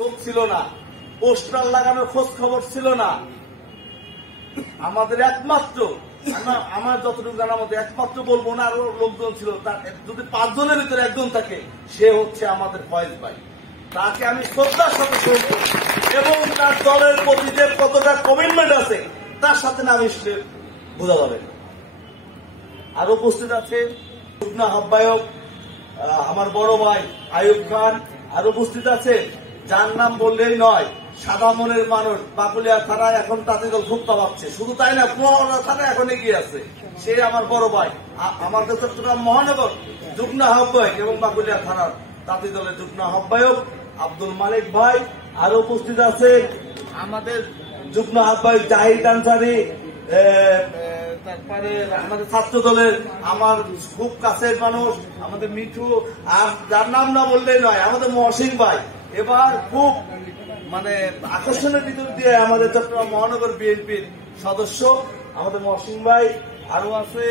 লোক ছিল না, পোস্টার লাগানোর খোঁজ খবর ছিল না। আমাদের একমাত্র আমার যতটুকু জানার মধ্যে একমাত্র বলবো না, আরো লোকজন ছিল, তার যদি 5 জনের ভিতরে একজন থাকে সে হচ্ছে আমাদের ফয়েজ ভাই। তাকে আমি শ্রদ্ধার সাথে শহীদ করি এবং তার দলের প্রতি যে কতটা কমিটমেন্ট আছে তার সাথে না মিশলে বোঝা যাবে। আরো উপস্থিত আছে যুগ্ম আহ্বায়ক আমার বড় ভাই আয়ুব খান, আরো উপস্থিত আছে যার নাম বললেই নয়, সাদা মনের মানুষ, বাকুলিয়া থানায় এখন তাঁতিদল খুব পাচ্ছে। শুধু তাই না, কুয়াকাটা থানায় এখন এগিয়ে আছে, সে আমার বড় ভাই, আমাদের চট্টগ্রাম মহানগর যুগ্ম আহ্বায়ক এবং বাকুলিয়া থানার তাঁতিদলের যুগ্ম আহ্বায়ক আব্দুল মালিক ভাই। আরো উপস্থিত আছে আমাদের যুগ্ম আহ্বায়ক জাহিদ আনসারি, তারপরে আমাদের ছাত্র দলের আমার খুব কাছের মানুষ আমাদের মিঠু, আর যার নাম না বললেই নয় আমাদের মহসিন ভাই। এবার খুব আকর্ষণের ভিতর দিয়ে আমাদের চট্টগ্রাম মহানগর বিএনপির সদস্য আমাদের মহসিন ভাই। আরো আছে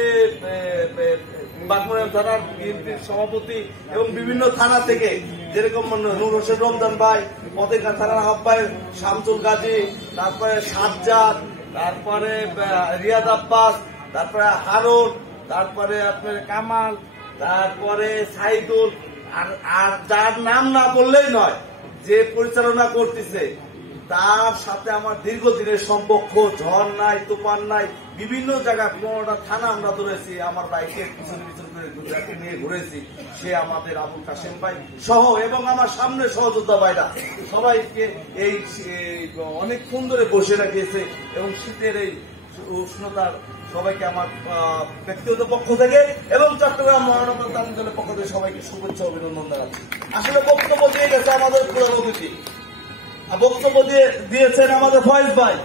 বাগমারা থানার বিএনপির সভাপতি এবং বিভিন্ন থানা থেকে যেরকম নূর হোসেন রমজান ভাই, পতেঙ্গা থানার আহ্বায়ক শামসুল গাজী, তারপরে সাজ্জাদ, তারপরে রিয়াদ আব্বাস, তারপরে হারুন, তারপরে আপনার কামাল, তারপরে সাইদুল, আর যার নাম না বললেই নয় যে পরিচালনা করতেছে তার সাথে আমার দীর্ঘদিনের সম্পর্ক, ঝড় নাই তুফান নাই, বিভিন্ন জায়গায় 15টা থানা আমরা ধরেছি, আমার বাইকের পিছনে পিছনে করে গুজরাটে নিয়ে ঘুরেছি, সে আমাদের আবুল কাশেম ভাই সহ এবং আমার সামনে সহযোদ্ধা ভাইরা সবাইকে এই অনেকক্ষণ ধরে বসে রাখিয়েছে এবং শীতের এই উষ্ণতার সবাইকে আমার ব্যক্তিগত পক্ষ থেকে এবং চট্টগ্রাম মহানগর তাঁতিদলের পক্ষ থেকে সবাইকে শুভেচ্ছা অভিনন্দন জানাচ্ছি। আসলে বক্তব্য দিয়ে গেছে আমাদের প্রধান অতিথি, বক্তব্য দিয়েছেন আমাদের ফয়েজ ভাই।